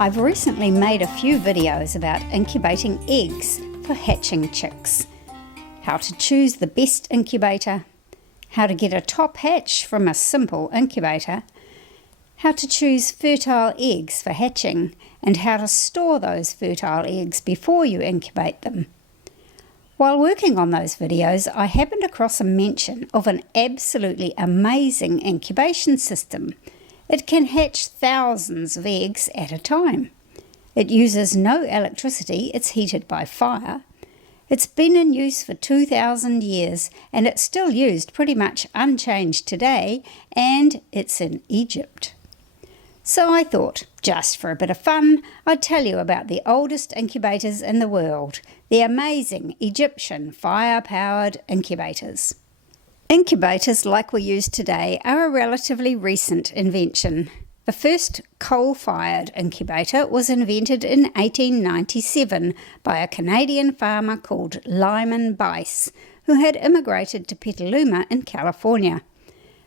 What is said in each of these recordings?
I've recently made a few videos about incubating eggs for hatching chicks, how to choose the best incubator, how to get a top hatch from a simple incubator, how to choose fertile eggs for hatching, and how to store those fertile eggs before you incubate them. While working on those videos, I happened across a mention of an absolutely amazing incubation system. It can hatch thousands of eggs at a time. It uses no electricity, it's heated by fire. It's been in use for 2,000 years and it's still used pretty much unchanged today, and it's in Egypt. So I thought, just for a bit of fun, I'd tell you about the oldest incubators in the world, the amazing Egyptian fire-powered incubators. Incubators like we use today are a relatively recent invention. The first coal-fired incubator was invented in 1897 by a Canadian farmer called Lyman Bice, who had immigrated to Petaluma in California.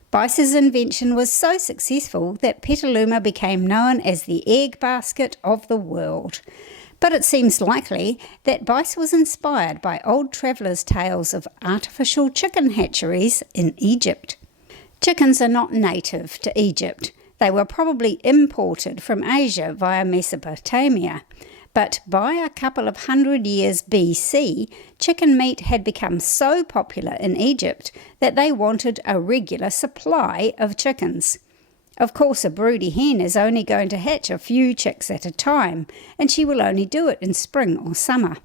Bice's invention was so successful that Petaluma became known as the egg basket of the world. But it seems likely that Bice was inspired by old travellers' tales of artificial chicken hatcheries in Egypt. Chickens are not native to Egypt. They were probably imported from Asia via Mesopotamia. But by a couple of hundred years BC, chicken meat had become so popular in Egypt that they wanted a regular supply of chickens. Of course, a broody hen is only going to hatch a few chicks at a time, and she will only do it in spring or summer.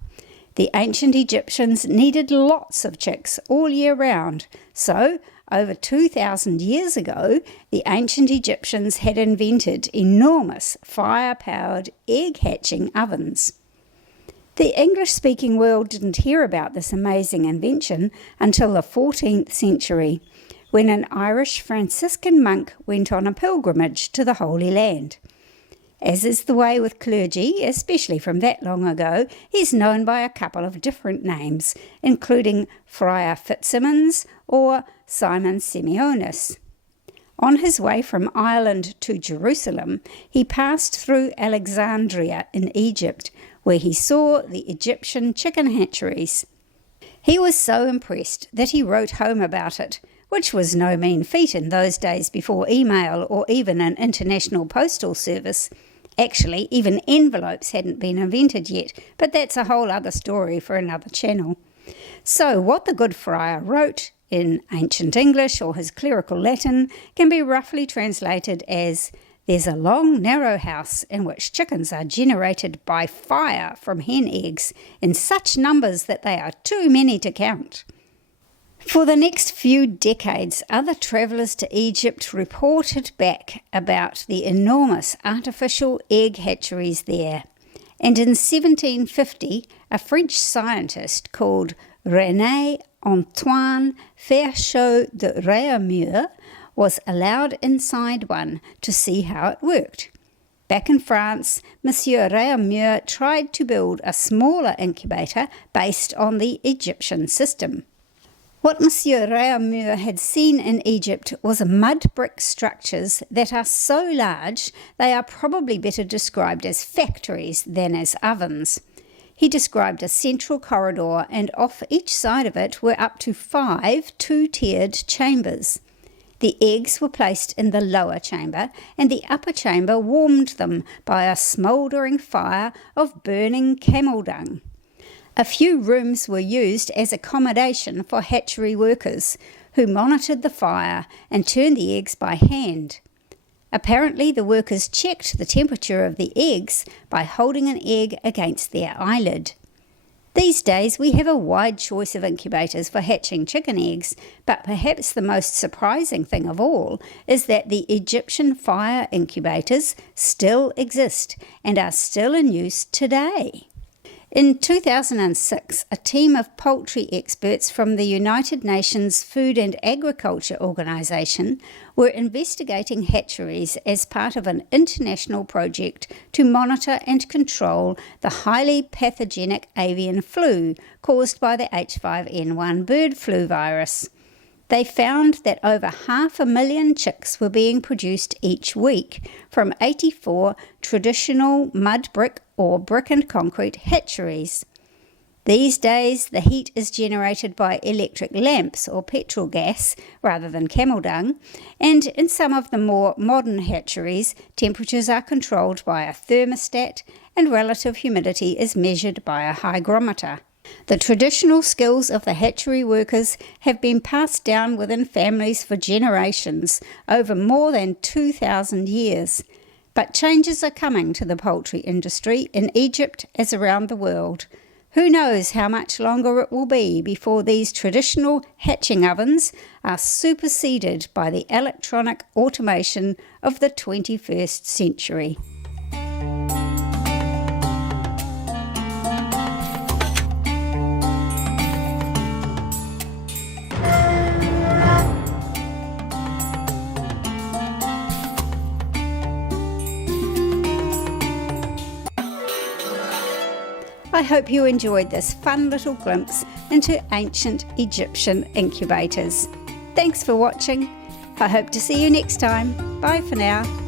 The ancient Egyptians needed lots of chicks all year round, so over 2,000 years ago, the ancient Egyptians had invented enormous fire-powered egg-hatching ovens. The English-speaking world didn't hear about this amazing invention until the 14th century, when an Irish Franciscan monk went on a pilgrimage to the Holy Land. As is the way with clergy, especially from that long ago, he's known by a couple of different names, including Friar Fitzsimmons or Simon Simeonis. On his way from Ireland to Jerusalem, he passed through Alexandria in Egypt, where he saw the Egyptian chicken hatcheries. He was so impressed that he wrote home about it, which was no mean feat in those days before email or even an international postal service. Actually, even envelopes hadn't been invented yet, but that's a whole other story for another channel. So what the good friar wrote in ancient English or his clerical Latin can be roughly translated as, "There's a long, narrow house in which chickens are generated by fire from hen eggs in such numbers that they are too many to count." For the next few decades, other travellers to Egypt reported back about the enormous artificial egg hatcheries there. And in 1750, a French scientist called René Antoine Ferchaud de Réaumur was allowed inside one to see how it worked. Back in France, Monsieur Réaumur tried to build a smaller incubator based on the Egyptian system. What Monsieur Réaumur had seen in Egypt was mud brick structures that are so large they are probably better described as factories than as ovens. He described a central corridor, and off each side of it were up to 5 two-tiered chambers. The eggs were placed in the lower chamber, and the upper chamber warmed them by a smouldering fire of burning camel dung. A few rooms were used as accommodation for hatchery workers, who monitored the fire and turned the eggs by hand. Apparently, the workers checked the temperature of the eggs by holding an egg against their eyelid. These days, we have a wide choice of incubators for hatching chicken eggs, but perhaps the most surprising thing of all is that the Egyptian fire incubators still exist and are still in use today. In 2006, a team of poultry experts from the United Nations Food and Agriculture Organization were investigating hatcheries as part of an international project to monitor and control the highly pathogenic avian flu caused by the H5N1 bird flu virus. They found that over 500,000 chicks were being produced each week from 84 traditional mud brick or brick and concrete hatcheries. These days, the heat is generated by electric lamps or petrol gas rather than camel dung, and in some of the more modern hatcheries, temperatures are controlled by a thermostat and relative humidity is measured by a hygrometer. The traditional skills of the hatchery workers have been passed down within families for generations, over more than 2,000 years. But changes are coming to the poultry industry in Egypt as around the world. Who knows how much longer it will be before these traditional hatching ovens are superseded by the electronic automation of the 21st century. I hope you enjoyed this fun little glimpse into ancient Egyptian incubators. Thanks for watching. I hope to see you next time. Bye for now.